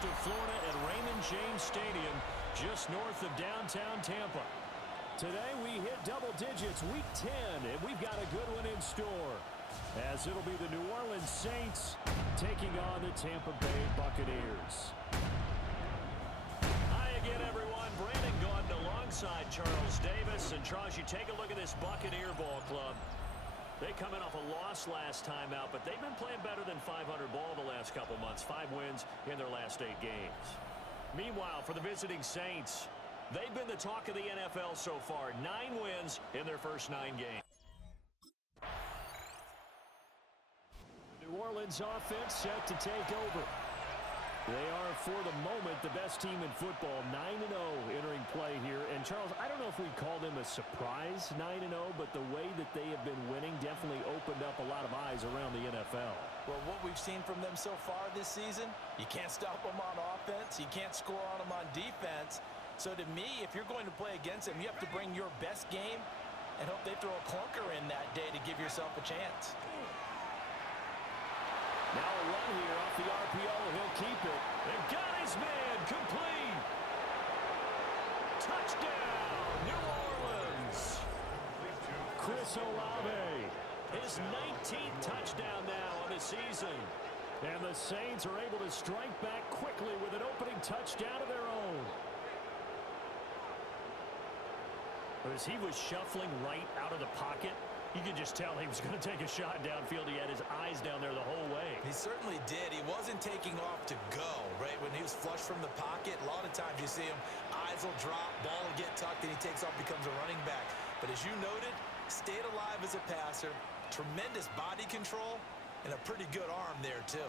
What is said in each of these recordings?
coast of Florida at Raymond James Stadium, just north of downtown Tampa. Today we hit double digits, week 10, and we've got a good one in store, as it'll be the New Orleans Saints taking on the Tampa Bay Buccaneers. Hi again, everyone. Brandon Gaudin alongside Charles Davis. And Charles, you take a look at this Buccaneer ball club. They come in off a loss last time out, but they've been playing better than 500 ball the last couple months. 5 wins in their last 8 games. Meanwhile, for the visiting Saints, they've been the talk of the NFL so far. 9 wins in their first 9 games. New Orleans offense set to take over. They are, for the moment, the best team in football, 9-0 entering play here. And, Charles, I don't know if we'd call them a surprise 9-0, but the way that they have been winning definitely opened up a lot of eyes around the NFL. Well, what we've seen from them so far this season, you can't stop them on offense. You can't score on them on defense. So, to me, if you're going to play against them, you have to bring your best game and hope they throw a clunker in that day to give yourself a chance. Now a run here off the RPO. He'll keep it. And got his man complete. Touchdown, New Orleans. Chris Olave. His 19th touchdown now on the season. And the Saints are able to strike back quickly with an opening touchdown of their own. As he was shuffling right out of the pocket, you could just tell he was going to take a shot downfield. He had his eyes down there the whole way. He certainly did. He wasn't taking off to go, right? When he was flush from the pocket, a lot of times you see him, eyes will drop, ball will get tucked, and he takes off, becomes a running back. But as you noted, stayed alive as a passer, tremendous body control, and a pretty good arm there, too.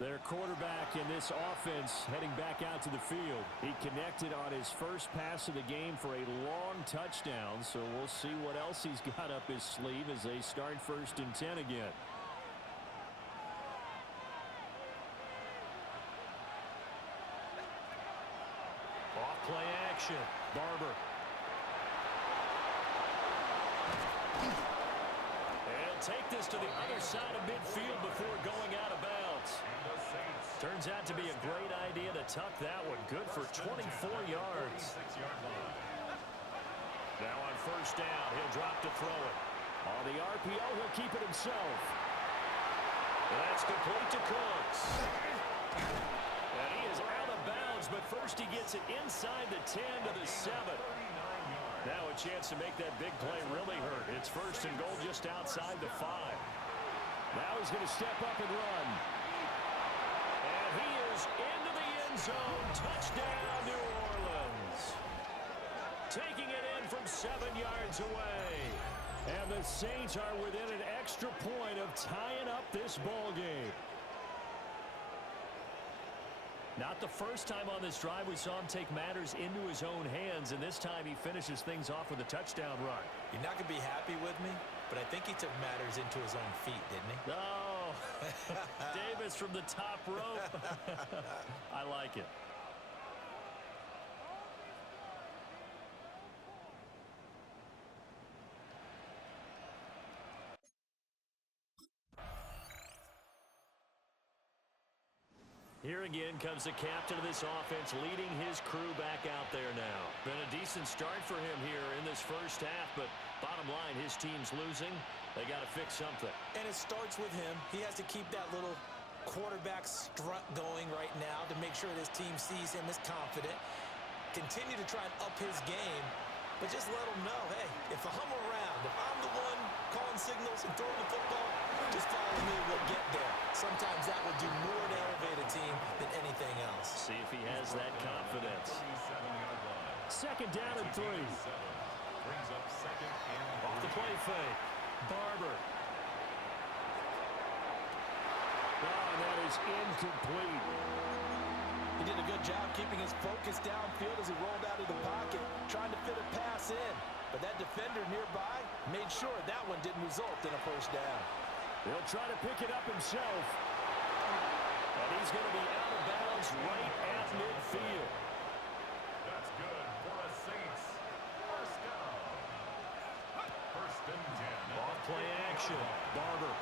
Their quarterback in this offense heading back out to the field. He connected on his first pass of the game for a long touchdown, so we'll see what else he's got up his sleeve as they start 1st and 10 again. Off play action. Barber. He'll take this to the other side of midfield before going out of bounds. Turns out to be a great idea to tuck that one. Good for 24 yards. Now on 1st down, he'll drop to throw it. On the RPO, he'll keep it himself. That's complete to Cooks. And he is out of bounds, but first he gets it inside the 10 to the 7. Now a chance to make that big play really hurt. It's 1st and goal just outside the 5. Now he's going to step up and run. And he is into the end zone. Touchdown, New Orleans. Taking it in from 7 yards away. And the Saints are within an extra point of tying up this ball game. Not the first time on this drive we saw him take matters into his own hands, and this time he finishes things off with a touchdown run. You're not going to be happy with me, but I think he took matters into his own feet, didn't he? Oh, Davis from the top rope. I like it. Here again comes the captain of this offense, leading his crew back out there now. Been a decent start for him here in this first half, but bottom line, his team's losing. They got to fix something. And it starts with him. He has to keep that little quarterback strut going right now to make sure his team sees him as confident. Continue to try and up his game, but just let him know, hey, if I'm around, if I'm the one calling signals and throwing the football, just follow me, we'll get there. Sometimes that will do more to elevate a team than anything else. See if he has that confidence. 2nd down and 3. Off the play fake. Barber. Oh, and that is incomplete. He did a good job keeping his focus downfield as he rolled out of the pocket, trying to fit a pass in. But that defender nearby made sure that one didn't result in a 1st down. He'll try to pick it up himself. And he's going to be out of bounds right at midfield. That's good for the Saints. action. Barber.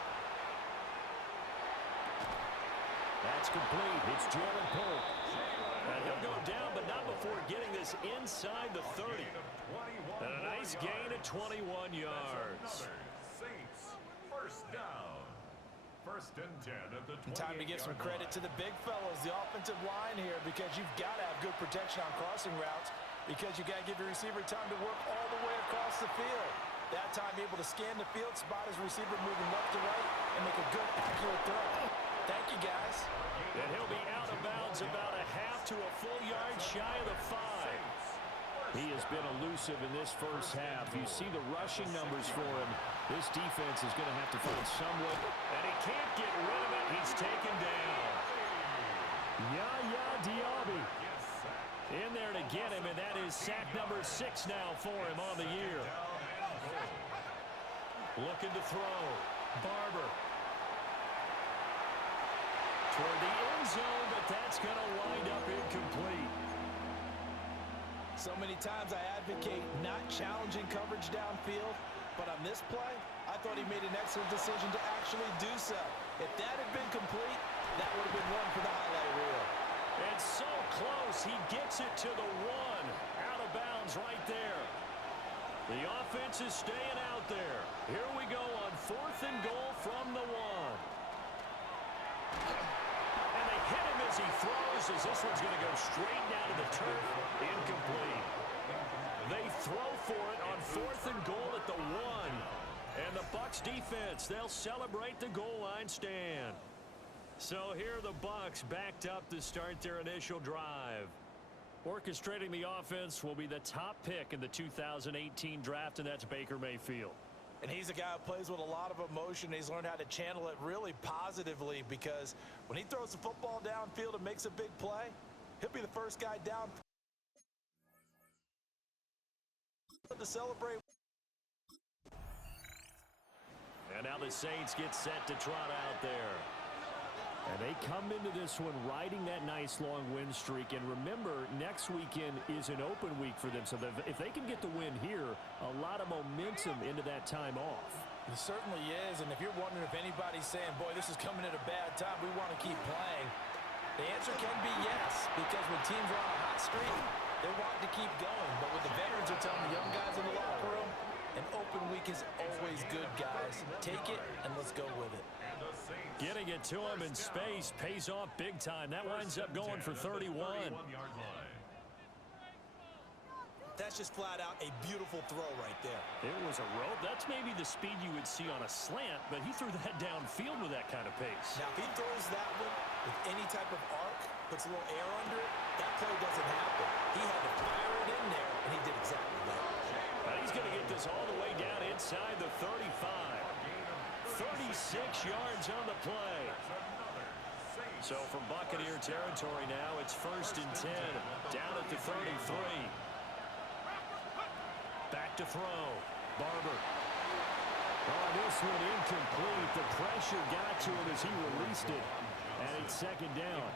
That's complete. It's Jalen Polk. And he'll go down, but not before getting this inside the 30. And a nice gain of 21 yards. Saints, first down. First and 10 at the 28-yard line. Time to give some credit to the big fellas, the offensive line here, because you've got to have good protection on crossing routes, because you got to give your receiver time to work all the way across the field. That time, able to scan the field, spot his receiver moving left to right, and make a good, accurate throw. Thank you, guys. And he'll be out of bounds about a half to a full yard shy of the 5. He has been elusive in this first half. You see the rushing numbers for him. This defense is going to have to find some way. And he can't get rid of it. He's taken down. Yaya Diaby in there to get him, and that is sack number 6 now for him on the year. Looking to throw. Barber. Toward the end zone, but that's going to wind up incomplete. So many times I advocate not challenging coverage downfield, but on this play, I thought he made an excellent decision to actually do so. If that had been complete, that would have been one for the highlight reel. And so close, he gets it to the 1. Out of bounds right there. The offense is staying out there. Here we go on 4th and goal from the 1. And they hit him as he throws, as this one's going to go straight down to the turf. Incomplete. They throw for it on 4th and goal at the 1. And the Bucs defense, they'll celebrate the goal line stand. So here are the Bucs backed up to start their initial drive. Orchestrating the offense will be the top pick in the 2018 draft, and that's Baker Mayfield. And he's a guy who plays with a lot of emotion. He's learned how to channel it really positively, because when he throws the football downfield and makes a big play, he'll be the first guy down to celebrate. And now the Saints get set to trot out there. And they come into this one riding that nice long win streak. And remember, next weekend is an open week for them. So if they can get the win here, a lot of momentum into that time off. It certainly is. And if you're wondering if anybody's saying, boy, this is coming at a bad time, we want to keep playing, the answer can be yes. Because when teams are on a hot streak, they want to keep going. But what the veterans are telling the young guys in the locker room, an open week is always good, guys. Take it, and let's go with it. Getting it to him in space pays off big time. That winds up going for 31. That's just flat out a beautiful throw right there. It was a rope. That's maybe the speed you would see on a slant, but he threw that downfield with that kind of pace. Now, if he throws that one with any type of arc, puts a little air under it, that play doesn't happen. He had to fire it in there, and he did exactly that. But he's going to get this all the way down inside the 35. 36 yards on the play. So from Buccaneer territory now, it's 1st and 10, down at the 33. Back to throw. Barber. Oh, this one incomplete. The pressure got to him as he released it. And it's 2nd down.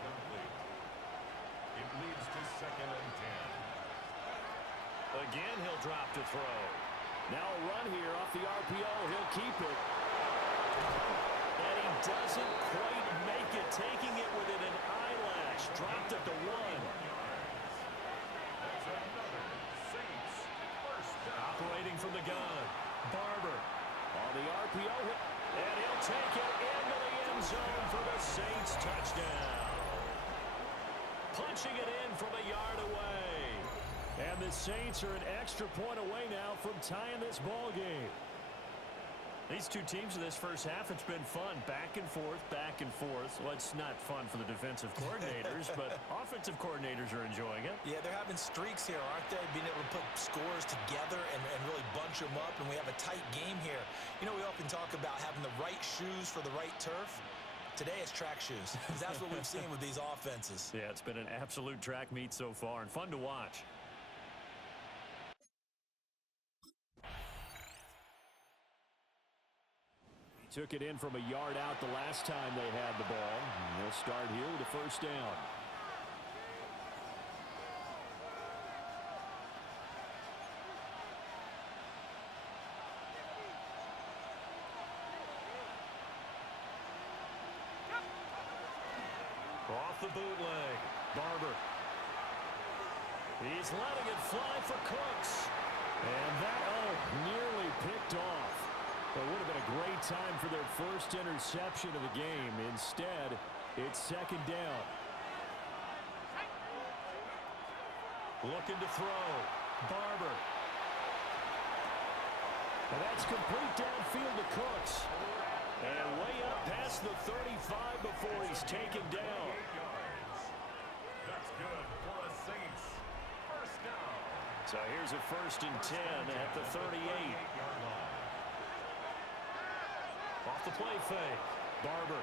It leads to 2nd and 10. Again, he'll drop to throw. Now a run here off the RPO. He'll keep it. And he doesn't quite make it, taking it within an eyelash. Dropped at the 1. Operating from the gun. Barber on the RPO. And he'll take it into the end zone for the Saints touchdown. Punching it in from a yard away. And the Saints are an extra point away now from tying this ball game. These two teams in this first half, it's been fun. Back and forth, back and forth. Well, it's not fun for the defensive coordinators, but offensive coordinators are enjoying it. Yeah, they're having streaks here, aren't they? Being able to put scores together and really bunch them up, and we have a tight game here. You know, we often talk about having the right shoes for the right turf. Today it's track shoes. That's what we've seen with these offenses. Yeah, it's been an absolute track meet so far and fun to watch. Took it in from a yard out the last time they had the ball. And they'll start here with a 1st down. the bootleg. Barber. He's letting it fly for Cooks. And that, nearly picked off. It would have been a great time for their first interception of the game. Instead, it's second down. Looking to throw. Barber. And that's complete downfield to Cooks. And way up past the 35 before he's taken down. That's good for a Saints. First down. So here's a 1st and 10 at the 38. Off the play fake. Barber.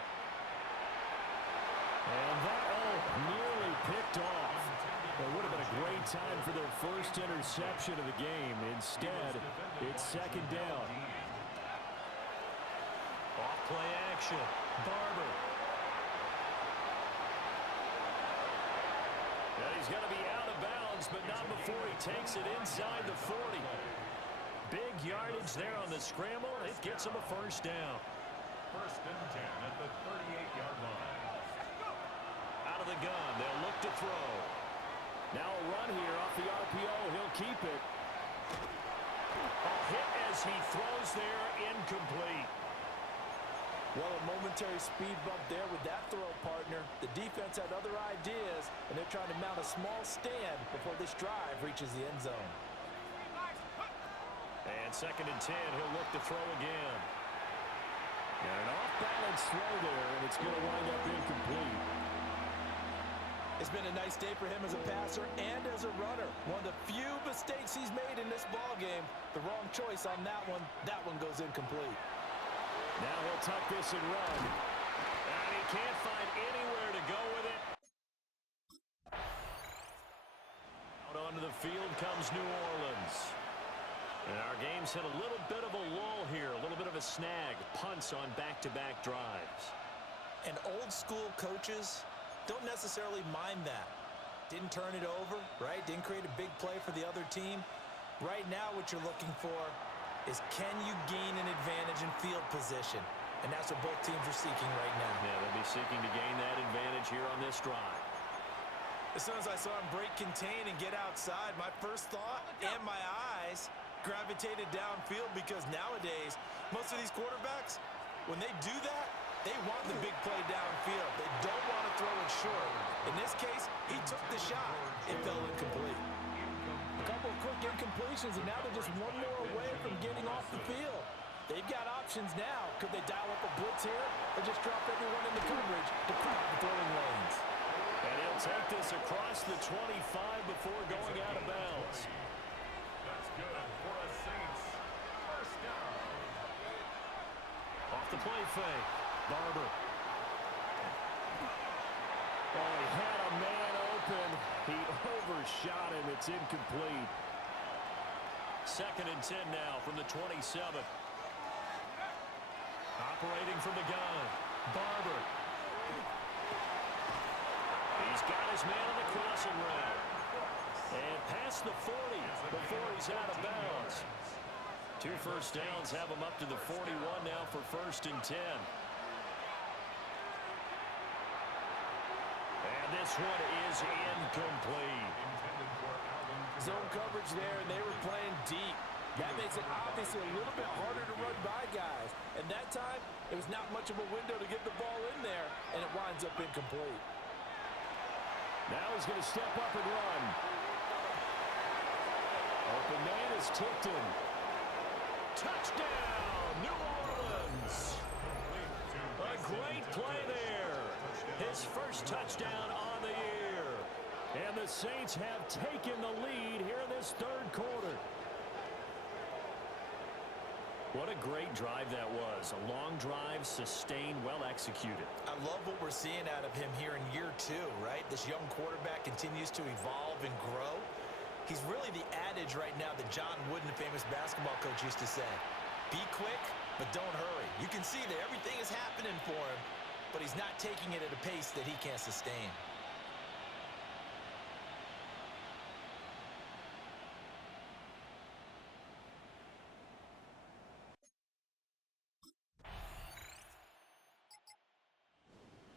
And that, nearly picked off. It would have been a great time for their first interception of the game. Instead, it's second down. Off play action. Barber. And he's going to be out of bounds, but not before he takes it inside the 40. Big yardage there on the scramble. It gets him a first down. 1st and 10 at the 38-yard line. Out of the gun, they'll look to throw. Now a run here off the RPO. He'll keep it. A hit as he throws there, incomplete. Well, a momentary speed bump there with that throw, partner. The defense had other ideas, and they're trying to mount a small stand before this drive reaches the end zone. And 2nd and 10, he'll look to throw again. And an off-balance throw there, and it's going to wind up incomplete. It's been a nice day for him as a passer and as a runner. One of the few mistakes he's made in this ballgame. The wrong choice on that one. That one goes incomplete. Now he'll tuck this and run. And he can't find anywhere to go with it. Out onto the field comes New Orleans. And our game's hit a little bit of a lull here. A little bit of a snag. Punts on back-to-back drives. And old school coaches don't necessarily mind that. Didn't turn it over, right? Didn't create a big play for the other team. Right now what you're looking for is, can you gain an advantage in field position? And that's what both teams are seeking right now. Yeah, they'll be seeking to gain that advantage here on this drive. As soon as I saw him break contain and get outside, my first thought and my eyes gravitated downfield, because nowadays, most of these quarterbacks, when they do that, they want the big play downfield. They don't want to throw it short. In this case, he took the shot. It fell incomplete. A couple of quick incompletions, and now they're just one more away from getting off the field. They've got options now. Could they dial up a blitz here, or just drop everyone into coverage to crowd the throwing lanes? And he'll take this across the 25 before going out of bounds. That's good for a Saints. First down. Off the play fake. Barber. Oh, he had a man open. He overshot him. It's incomplete. 2nd and 10 now from the 27. Operating from the gun. Barber. He's got his man on the crossing route. And past the 40 before he's out of bounds. 2 first downs have him up to the 41 now for 1st and 10. And this one is incomplete. Zone coverage there, and they were playing deep. That makes it obviously a little bit harder to run by guys. And that time, it was not much of a window to get the ball in there, and it winds up incomplete. Now he's going to step up and run. Open man is Tipton. Touchdown, New Orleans. A great play there. His first touchdown on the year. And the Saints have taken the lead here in this 3rd quarter. What a great drive that was. A long drive, sustained, well executed. I love what we're seeing out of him here in year 2, right? This young quarterback continues to evolve and grow. He's really the adage right now that John Wooden, famous basketball coach, used to say. Be quick, but don't hurry. You can see that everything is happening for him, but he's not taking it at a pace that he can't sustain.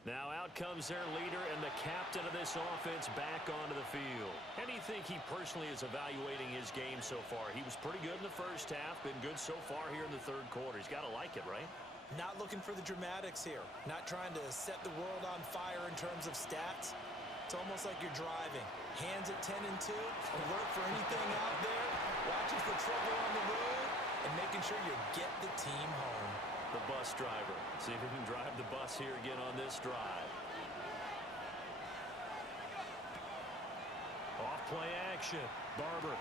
Now out comes their leader and the captain of this offense back onto the field. And do you think he personally is evaluating his game so far? He was pretty good in the first half, been good so far here in the third quarter. He's got to like it, right? Not looking for the dramatics here. Not trying to set the world on fire in terms of stats. It's almost like you're driving. Hands at 10 and 2, alert for anything out there, watching for trouble on the road, and making sure you get the team home. The bus driver. See if he can drive the bus here again on this drive. Off-play action. Barber.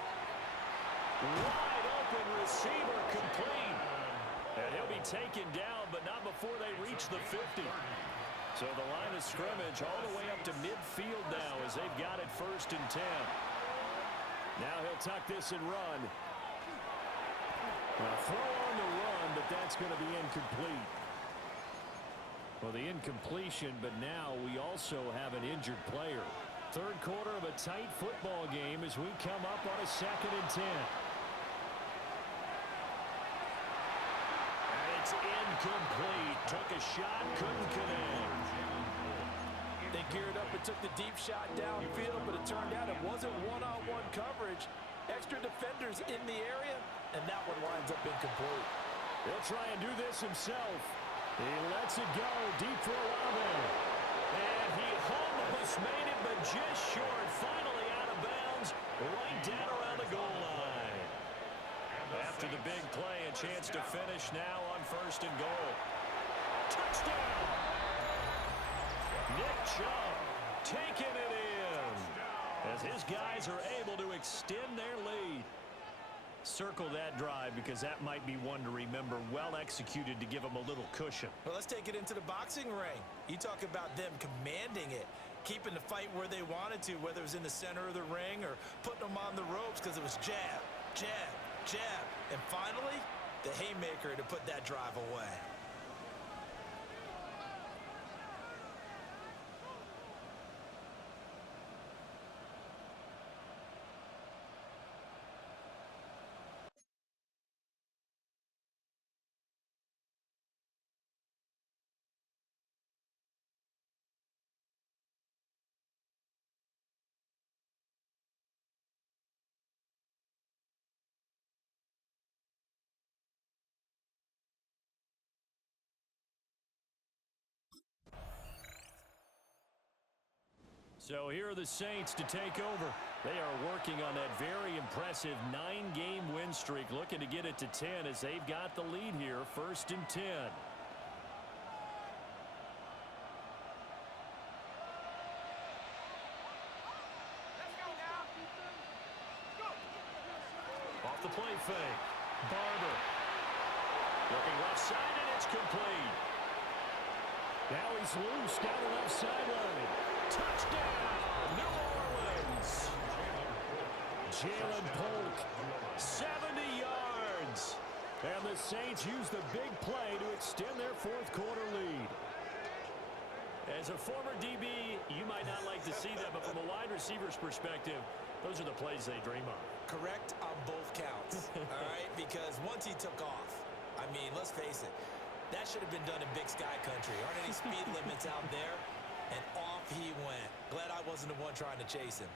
Wide open receiver complete. And he'll be taken down, but not before they reach the 50. So the line of scrimmage all the way up to midfield now as they've got it 1st and 10. Now he'll tuck this and run. Well, throw on the run, but that's going to be incomplete. Well, the incompletion, but now we also have an injured player. Third quarter of a tight football game as we come up on a 2nd and 10. And it's incomplete. Took a shot, couldn't connect. They geared up and took the deep shot downfield, but it turned out it wasn't one-on-one coverage. Extra defenders in the area, and that one winds up incomplete. He'll try and do this himself. He lets it go deep for Olave. And he almost made it, but just short. Finally out of bounds, right down around the goal line. After the big play, a chance to finish now on 1st and goal. Touchdown! Nick Chubb taking it in as his guys are able to extend their lead. Circle that drive because that might be one to remember. Well executed to give them a little cushion. Well, let's take it into the boxing ring. You talk about them commanding it, keeping the fight where they wanted to, whether it was in the center of the ring or putting them on the ropes because it was jab, jab, jab. And finally, the haymaker to put that drive away. So here are the Saints to take over. They are working on that very impressive 9-game win streak, looking to get it to 10 as they've got the lead here, 1st and 10. Off the play fake. Barber. Looking left side, and it's complete. Now he's loose down the left sideline. Touchdown, New Orleans. Jalen Polk, 70 yards. And the Saints use the big play to extend their 4th quarter lead. As a former DB, you might not like to see that, but from a wide receiver's perspective, those are the plays they dream of. Correct on both counts, all right? Because once he took off, I mean, let's face it, that should have been done in Big Sky Country. Aren't any speed limits out there? And off he went. Glad I wasn't the one trying to chase him.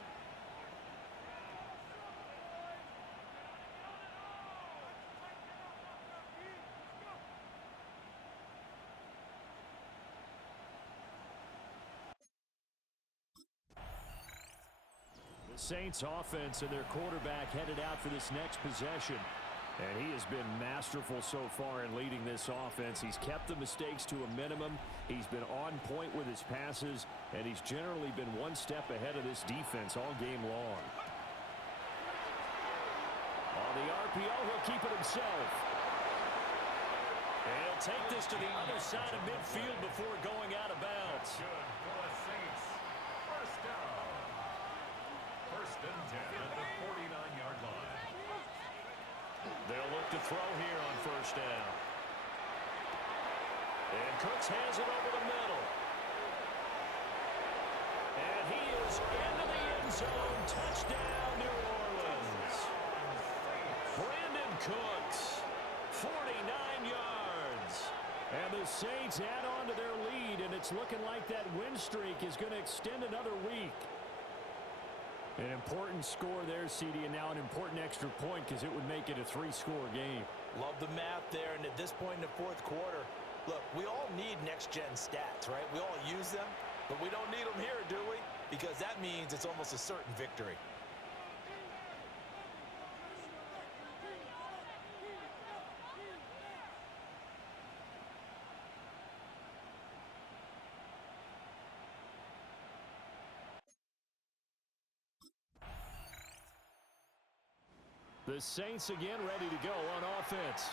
The Saints offense and their quarterback headed out for this next possession. And he has been masterful so far in leading this offense. He's kept the mistakes to a minimum. He's been on point with his passes, and he's generally been one step ahead of this defense all game long. On the RPO, he'll keep it himself. And he'll take this to the other side of midfield before going out of bounds. Good for the Saints. 1st down. 1st and 10 at the 49-yard line. They'll look to throw here on 1st down. And Cooks has it over the middle. And he is into the end zone. Touchdown, New Orleans. Brandon Cooks, 49 yards. And the Saints add on to their lead, and it's looking like that win streak is going to extend another week. An important score there, CD, and now an important extra point because it would make it a 3-score game. Love the math there, and at this point in the fourth quarter, look, we all need next-gen stats, right? We all use them, but we don't need them here, do we? Because that means it's almost a certain victory. The Saints again ready to go on offense.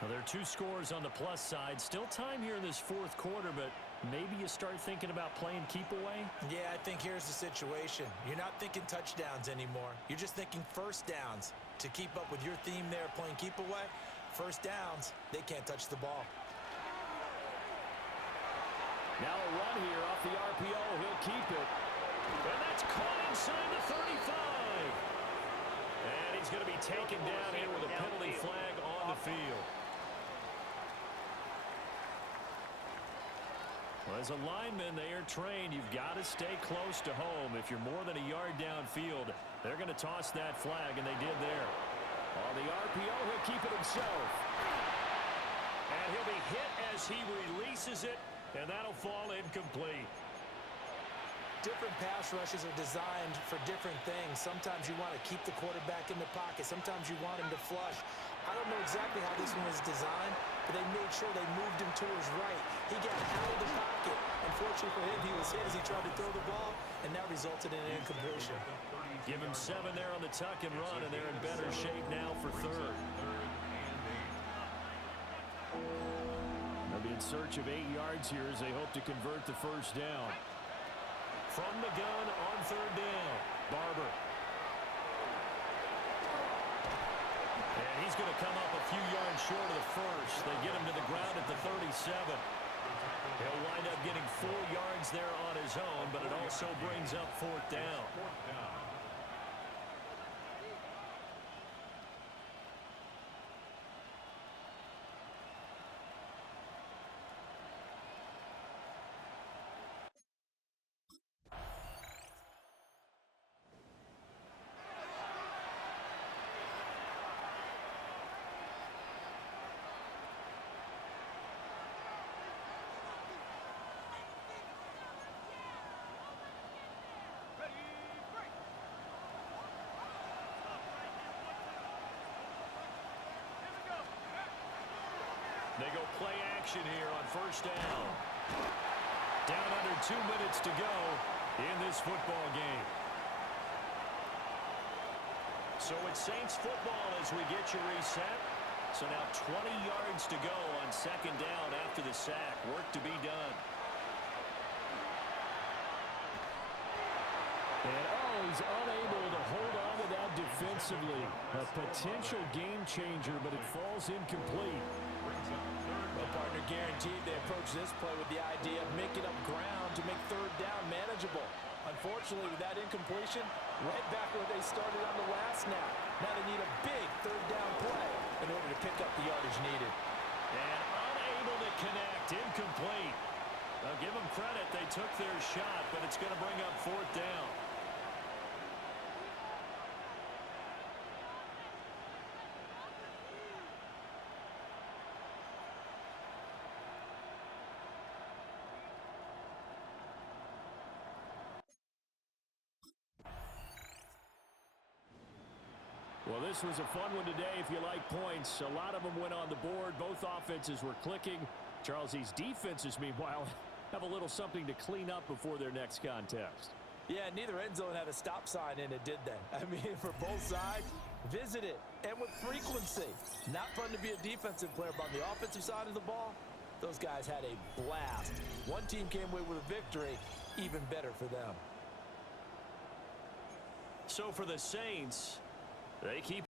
Well, there are 2 scores on the plus side. Still time here in this fourth quarter, but maybe you start thinking about playing keep away? Yeah, I think here's the situation. You're not thinking touchdowns anymore. You're just thinking first downs. To keep up with your theme there, playing keep away, first downs, they can't touch the ball. Now a run here off the RPO. He'll keep it. And that's caught inside the 35. And he's going to be taken down here with a penalty flag on the field. Well, as a lineman, they are trained. You've got to stay close to home. If you're more than a yard downfield, they're going to toss that flag, and they did there. On the RPO, he'll keep it himself. And he'll be hit as he releases it, and that'll fall incomplete. Different pass rushes are designed for different things. Sometimes you want to keep the quarterback in the pocket. Sometimes you want him to flush. I don't know exactly how this one was designed, but they made sure they moved him to his right. He got out of the pocket. Unfortunately for him, he was hit as he tried to throw the ball, and that resulted in an incompletion. Give him 7 there on the tuck and run, and they're in better shape now for third. They'll be in search of 8 yards here as they hope to convert the first down. From the gun on third down, Barber. And he's going to come up a few yards short of the first. They get him to the ground at the 37. He'll wind up getting 4 yards there on his own, but it also brings up fourth down. They go play action here on first down. Down under 2 minutes to go in this football game. So it's Saints football as we get you reset. So now 20 yards to go on second down after the sack. Work to be done. And he's unable to hold on to that defensively. A potential game changer, but it falls incomplete. Well, partner, guaranteed they approach this play with the idea of making up ground to make third down manageable. Unfortunately, with that incompletion, right back where they started on the last snap. Now they need a big third down play in order to pick up the yardage needed. And unable to connect, incomplete. I'll give them credit, they took their shot, but it's going to bring up fourth down. Well, this was a fun one today if you like points. A lot of them went on the board. Both offenses were clicking. Charles, these defenses, meanwhile, have a little something to clean up before their next contest. Yeah, neither end zone had a stop sign in it, did they? I mean, for both sides, visit it, and with frequency. Not fun to be a defensive player, but on the offensive side of the ball, those guys had a blast. One team came away with a victory, even better for them. So for the Saints, they keep